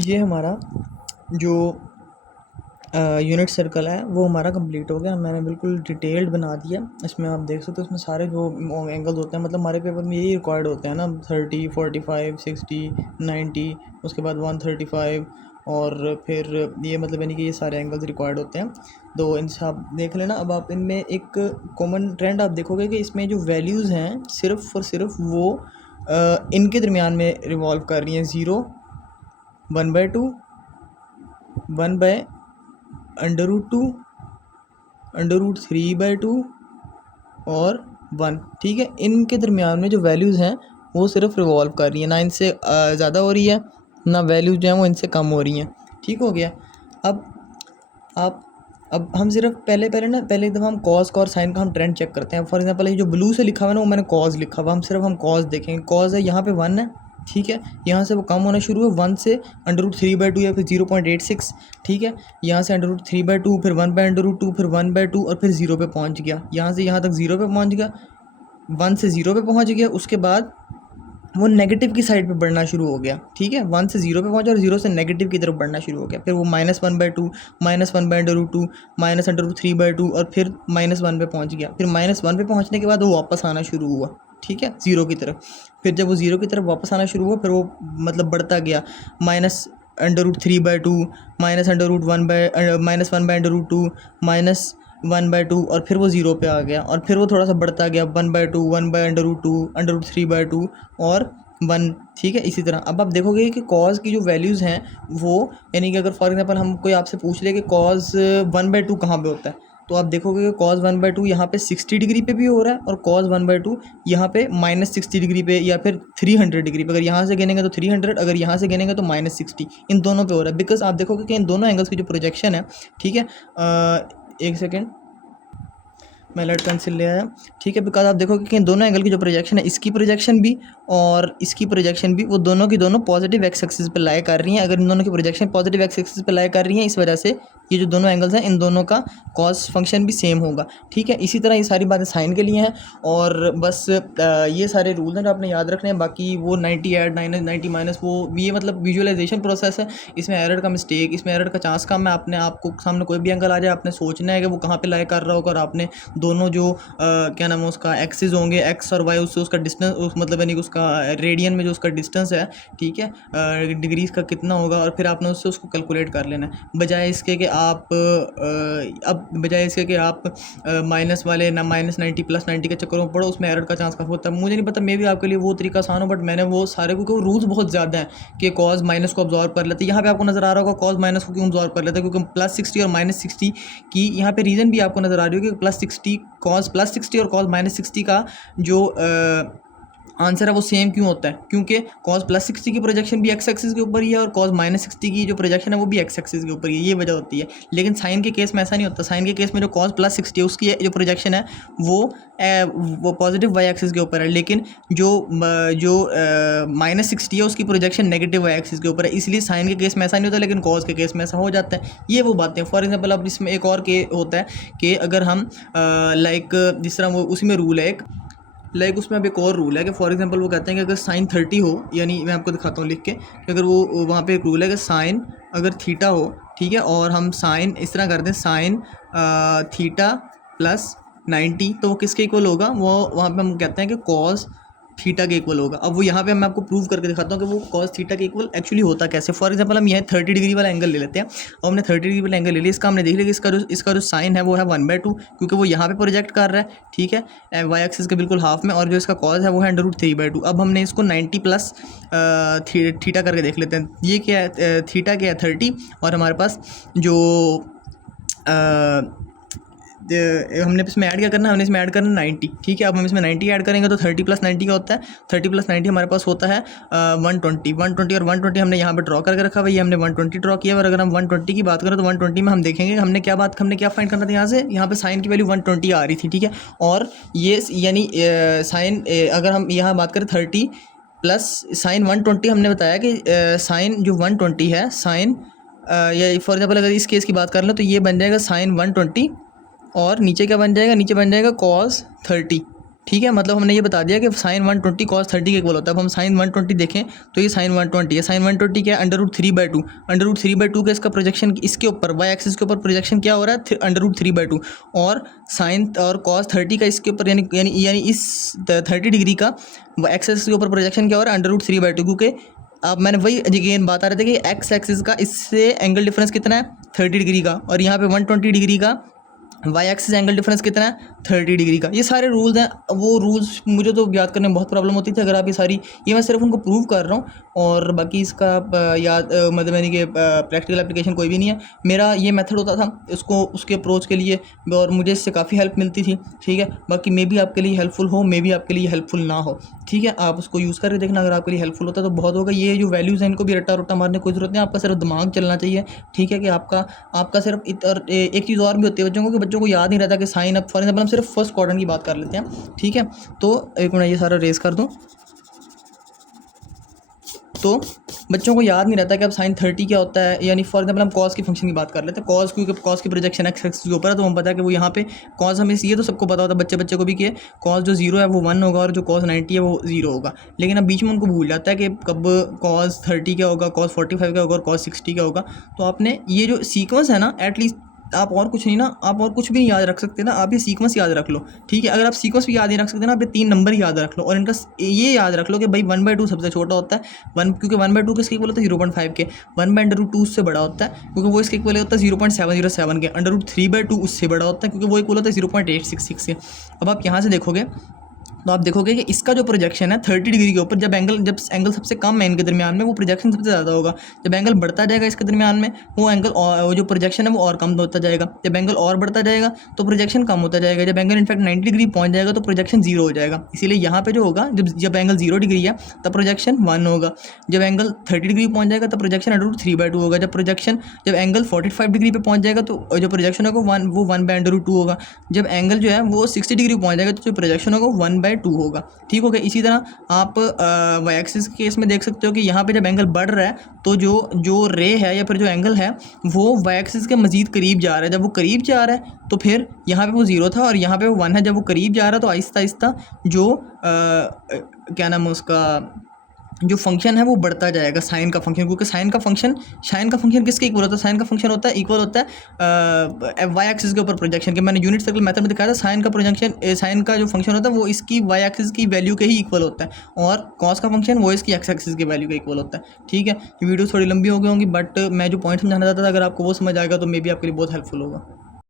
ये हमारा जो यूनिट सर्कल है वो हमारा कंप्लीट हो गया। मैंने बिल्कुल डिटेल्ड बना दिया। इसमें आप देख सकते हो इसमें सारे जो एंगल्स होते हैं, मतलब हमारे पेपर में यही रिक्वायर्ड होते हैं ना, 30, 45, 60, 90, उसके बाद 135, और फिर ये मतलब यानी कि ये सारे एंगल्स रिक्वायर्ड होते हैं। तो इनसे आप देख लेना। अब आप इनमें एक कॉमन ट्रेंड आप देखोगे कि इसमें जो वैल्यूज़ हैं सिर्फ़ और सिर्फ वो इनके दरमियान में रिवॉल्व कर रही हैं। 0, 1/2, 1/√2, √3/2 और 1। ठीक है, इनके दरमियान में जो वैल्यूज़ हैं वो सिर्फ रिवॉल्व कर रही हैं, ना इनसे ज़्यादा हो रही है, ना वैल्यूज़ जो हैं वो इनसे कम हो रही हैं। ठीक हो गया। अब आप अब हम सिर्फ पहले एक दफ़ा हम कॉस का और साइन का हम ट्रेंड चेक करते हैं। फॉर एग्जांपल ये जो ब्लू से लिखा हुआ है ना, वो मैंने कॉस लिखा हुआ, हम कॉस देखेंगे। कॉस है यहाँ पे 1 है, ठीक है, यहाँ से वो कम होना शुरू है 1 से, √3/2 या फिर 0.86। ठीक है, यहाँ से √3/2, फिर 1/√2, फिर 1/2 और फिर 0 पे पहुँच गया। यहाँ से यहाँ तक 0 पे पहुँच गया, 1 से 0 पे पहुँच गया, उसके बाद वो नेगेटिव की साइड पे बढ़ना शुरू हो गया। ठीक है, 1 से 0 पे पहुंचा और 0 से नेगेटिव की तरफ बढ़ना शुरू हो गया। फिर वो -1/2, -1/√2, -√3/2 और फिर -1 पे पहुंच गया। फिर -1 पे पहुंचने के बाद वो वापस आना शुरू हुआ। ठीक है, 0 की तरफ। फिर जब वो 0 की तरफ वापस आना शुरू हुआ, फिर वो मतलब बढ़ता गया, -√3/2, -1/√2, -1/2 और फिर वो 0 पे आ गया, और फिर वो थोड़ा सा बढ़ता गया, 1/2, 1/√2, √3/2 और 1। ठीक है, इसी तरह अब आप देखोगे कि कॉस की जो वैल्यूज़ हैं वो, यानी कि अगर फॉर एग्जांपल हम कोई आपसे पूछ ले कि कॉस 1/2 कहाँ पे होता है, तो आप देखोगे कि कॉस 1/2 यहाँ पे 60 डिग्री पे भी हो रहा है, और कॉस 1/2 यहाँ पे -60 डिग्री पे या फिर 300 डिग्री पे। अगर यहाँ से गिनेंगे तो 300, अगर यहाँ से गिनेंगे तो -60, इन दोनों पे हो रहा है। बिकॉज आप देखोगे कि इन दोनों एंगल्स की जो प्रोजेक्शन है, ठीक है, एक सेकेंड, मैं लेट पेंसिल ले आया। ठीक है, बिकॉज आप देखोगे कि इन दोनों एंगल की जो प्रोजेक्शन है, इसकी प्रोजेक्शन भी और इसकी प्रोजेक्शन भी, वो दोनों की दोनों पॉजिटिव एक्स एक्सिस पे लाई कर रही हैं। अगर इन दोनों की प्रोजेक्शन पॉजिटिव एक्स एक्सिस पे लाई कर रही हैं, इस वजह से ये जो दोनों एंगल्स हैं इन दोनों का कॉस फंक्शन भी सेम होगा। ठीक है, इसी तरह ये सारी बातें साइन के लिए हैं, और बस ये सारे रूल हैं जो आपने याद रखने हैं। बाकी वो 90 ऐड 90 माइनस, वो ये मतलब विजुअलाइजेशन प्रोसेस है। इसमें एरर का मिस्टेक, इसमें एरर का चांस कम है। आपने आपको सामने कोई भी एंगल आ जाए, आपने सोचना है कि वो कहाँ पे लाई कर रहा होगा, और आपने दोनों जो क्या नाम है उसका एक्सिस होंगे, एक्स और वाई, उससे उसका डिस्टेंस, उस मतलब यानी कि उसका रेडियन में जो उसका डिस्टेंस है, ठीक है, डिग्रीज का कितना होगा, और फिर आपने उससे उसको कैलकुलेट कर लेना है। बजाय इसके कि आप माइनस वाले ना -90 +90 के चक्करों में पड़ो, उसमें एरर का चांस काफ़ी होता है। मुझे नहीं पता, मे भी आपके लिए वो तरीका आसान हो, बट मैंने वो सारे, क्योंकि रूल्स बहुत ज़्यादा हैं कि कॉज माइनस को ऑब्जॉर्व कर लेते हैं। यहाँ पे आपको नज़र आ रहा होगा कॉज माइनस को क्यों ऑब्जॉर्व कर लेते हैं, क्योंकि +60 और -60 की यहाँ पे रीज़न भी आपको नज़र आ रही होगी। +60 कॉज +60 और कॉज -60 का जो आंसर है वो सेम क्यों होता है, क्योंकि कॉज +60 की प्रोजेक्शन भी एक्स एक्सिस के ऊपर ही है, और कॉज -60 की जो प्रोजेक्शन है वो भी एक्स एक्सिस के ऊपर ही है। ये वजह होती है। लेकिन साइन के केस में ऐसा नहीं होता। साइन के केस में जो कॉज +60 है उसकी जो प्रोजेक्शन है वो पॉजिटिव वाई एक्सिस के ऊपर है, लेकिन जो -60 है उसकी प्रोजेक्शन नेगेटिव वाई एक्सिस के ऊपर है। इसलिए साइन के केस में ऐसा नहीं होता, लेकिन कॉज के केस में ऐसा हो जाता है। ये वो बातें, फॉर एग्जाम्पल अब इसमें एक और के होता है कि अगर हम जिस तरह वो उसी में रूल है एक, उसमें अब एक और रूल है कि फॉर एग्जांपल वो कहते हैं कि अगर साइन 30 हो, यानी मैं आपको दिखाता हूँ लिख के, कि अगर वो वहाँ पे एक रूल है कि साइन अगर थीटा हो, ठीक है, और हम साइन इस तरह करते हैं, साइन थीटा +90, तो वो किसके इक्वल होगा, वो वहाँ पे हम कहते हैं कि कॉस थीटा के इक्वल होगा। अब वो यहाँ पे मैं आपको प्रूव करके दिखाता हूँ कि वो कॉस थीटा के इक्वल एक्चुअली होता कैसे। फॉर एग्जांपल हम यहाँ 30 डिग्री वाला एंगल ले लेते हैं, और हमने 30 डिग्री वाला एंगल ले लिया। इसका हमने देख लिया कि इसका जो साइन है वो है 1/2, क्योंकि वो यहाँ पे प्रोजेक्ट कर रहा है, ठीक है, वाई एक्सिस के बिल्कुल हाफ में, और जो इसका कॉस है वो है √3/2। अब हमने इसको 90 प्लस थीटा करके देख लेते हैं। ये क्या है, थीटा क्या है 30, और हमारे पास जो हमने इसमें ऐड क्या करना है, हमने इसमें ऐड करना है 90। ठीक है, अब हम इसमें 90 ऐड करेंगे तो 30 + 90 का होता है, 30 + 90 हमारे पास होता है 120 और 120 हमने यहाँ पे ड्रॉ करके रखा हुआ है। ये हमने 120 ड्रॉ किया। और अगर हम 120 की बात करें तो 120 में हम देखेंगे हमने क्या फाइंड करना था। यहाँ पे साइन की वैल्यू 120 आ रही थी, ठीक है, और ये यानी साइन अगर हम यहाँ बात करें 30 प्लस साइन 120, हमने बताया कि साइन जो 120 है, साइन या फॉर एग्जाम्पल अगर इस केस की बात कर लें तो ये बन जाएगा साइन 120, और नीचे क्या बन जाएगा, नीचे बन जाएगा cos 30। ठीक है, मतलब हमने ये बता दिया कि साइन 120 कॉस 30 के इक्वल होता है। अब हम साइन 120 देखें तो ये साइन 120 है। साइन 120 क्या है, √3/2। √3/2 का इसका प्रोजेक्शन इसके ऊपर वाई एक्सिस के ऊपर प्रोजेक्शन क्या हो रहा है, √3/2। और साइन और कॉस 30 का इसके ऊपर यानी इस 30 डिग्री का एक्सिस के ऊपर प्रोजेक्शन क्या हो रहा है, √3/2। क्योंकि अब मैंने वही अगेन बात आ रहे थे कि एक्स एक्सिस का इससे एंगल डिफरेंस कितना है, 30 डिग्री का, और यहाँ पे 120 डिग्री का वाई एक्सिस एंगल डिफरेंस कितना है, 30 डिग्री का। ये सारे रूल्स हैं। वो रूल्स मुझे तो याद करने में बहुत प्रॉब्लम होती थी। अगर आप ये मैं सिर्फ उनको प्रूव कर रहा हूँ, और बाकी इसका याद मतलब यानी कि प्रैक्टिकल एप्लीकेशन कोई भी नहीं है। मेरा ये मेथड होता था उसको उसके अप्रोच के लिए, और मुझे इससे काफ़ी हेल्प मिलती थी। ठीक है, बाकी मे भी आपके लिए हेल्पफुल हो, मे भी आपके लिए हेल्पफुल ना हो। ठीक है, आप उसको यूज़ करके देखना, अगर आपके लिए हेल्पफुल होता है तो बहुत होगा। ये जो वैल्यूज़ हैं इनको भी रट्टा रोटा मारने की कोई ज़रूरत नहीं, आपका सिर्फ दिमाग चलना चाहिए। ठीक है, कि आपका सिर्फ एक चीज़ और भी होती है बच्चों को याद नहीं रहता कि साइन अप, फॉर एग्जाम्पल हम सिर्फ फर्स्ट क्वाड्रेंट की बात कर लेते हैं। ठीक है, तो एक मिनट ये सारा रेस कर दूँ। तो बच्चों को याद नहीं रहता कि अब साइन 30 क्या होता है, यानी फॉर एग्जाम्पल हम कॉस की फंक्शन की बात कर लेते हैं। कॉस, क्योंकि कॉस की प्रोजेक्शन एक्स एक्सिस के ऊपर है, तो हम पता है कि वो यहाँ पे कॉस, हमें ये तो सबको पता होता है बच्चे को भी, कि कॉस जो 0 है वो 1 होगा, और जो कॉस 90 है वो 0 होगा। लेकिन अब बीच में उनको भूल जाता है कि कब कॉस 30 क्या होगा, कॉस 45 क्या होगा, और कॉस 60 क्या होगा। तो आपने ये जो सीक्वेंस है ना, एटलीस्ट आप और कुछ नहीं ना, आप और कुछ भी नहीं याद रख सकते ना, आप ये सीक्वेंस याद रख लो। ठीक है, अगर आप सीक्वेंस भी याद नहीं रख सकते ना, आप ये 3 नंबर याद रख लो, और इनका ये याद रख लो कि भाई 1/2 सबसे छोटा होता है, क्योंकि 1/2 किसके इक्वल होता है, 0.5 के। 1/√2 उससे बड़ा होता है, क्योंकि वो इसके इक्वल होता है 0.707 के। √3/2 उससे बड़ा होता है, क्योंकि वो इक्वल होता है 0.866 के। अब आप यहाँ से देखोगे तो आप देखोगे कि इसका जो प्रोजेक्शन है 30 डिग्री के ऊपर, जब एंगल सबसे कम है इनके दरमियान में, वो प्रोजेक्शन सबसे ज़्यादा होगा। जब एंगल बढ़ता जाएगा इसके दरमियान में, वो जो प्रोजेक्शन है वो और कम होता जाएगा। जब एंगल और बढ़ता जाएगा तो प्रोजेक्शन कम होता जाएगा। जब एंगल इनफैक्ट 90 डिग्री पहुंच जाएगा तो प्रोजेक्शन 0 हो जाएगा। इसीलिए यहाँ पे जो होगा, जब एंगल 0 डिग्री है तब प्रोजेक्शन 1 होगा। जब एंगल 30 डिग्री पहुँच जाएगा तब प्रोजेक्शन √3/2 होगा। जब एंगल 45 डिग्री पे पहुँच जाएगा तो जो प्रोजेक्शन होगा वो 1/√2 होगा। जब एंगल जो है वो 60 डिग्री पहुँच जाएगा तो जो प्रोजेक्शन होगा 1/2 होगा। ठीक हो गया। इसी तरह आप वाई एक्सिस के केस में देख सकते हो कि यहाँ पे जब एंगल बढ़ रहा है तो जो रे है या फिर जो एंगल है वो वाई एक्सिस के मज़ीद करीब जा रहा है। जब वो करीब जा रहा है तो फिर यहाँ पे वो 0 था और यहाँ पे वो 1 है। जब वो करीब जा रहा है तो आहिस्ता आहिस्ता जो क्या नाम है उसका, जो फंक्शन है वो बढ़ता जाएगा, साइन का फंक्शन। क्योंकि साइन का फंक्शन किसके इक्वल होता है, साइन का फंक्शन होता है इक्वल होता है वाई एक्सिस के ऊपर प्रोजेक्शन के। मैंने यूनिट सर्कल मेथड में दिखाया था, साइन का जो फंक्शन होता है वो इसकी वाई एक्सिस की वैल्यू के ही इक्वल होता है, और कॉस का फंक्शन वो इसकी एक्स एक्सिस की वैल्यू के इक्वल होता है। ठीक है, ये वीडियो थोड़ी लंबी हो गई होंगी, बट मैं जो पॉइंट समझाना चाहता था, अगर आपको वो समझ आएगा तो मे बी आपके लिए बहुत हेल्पफुल होगा।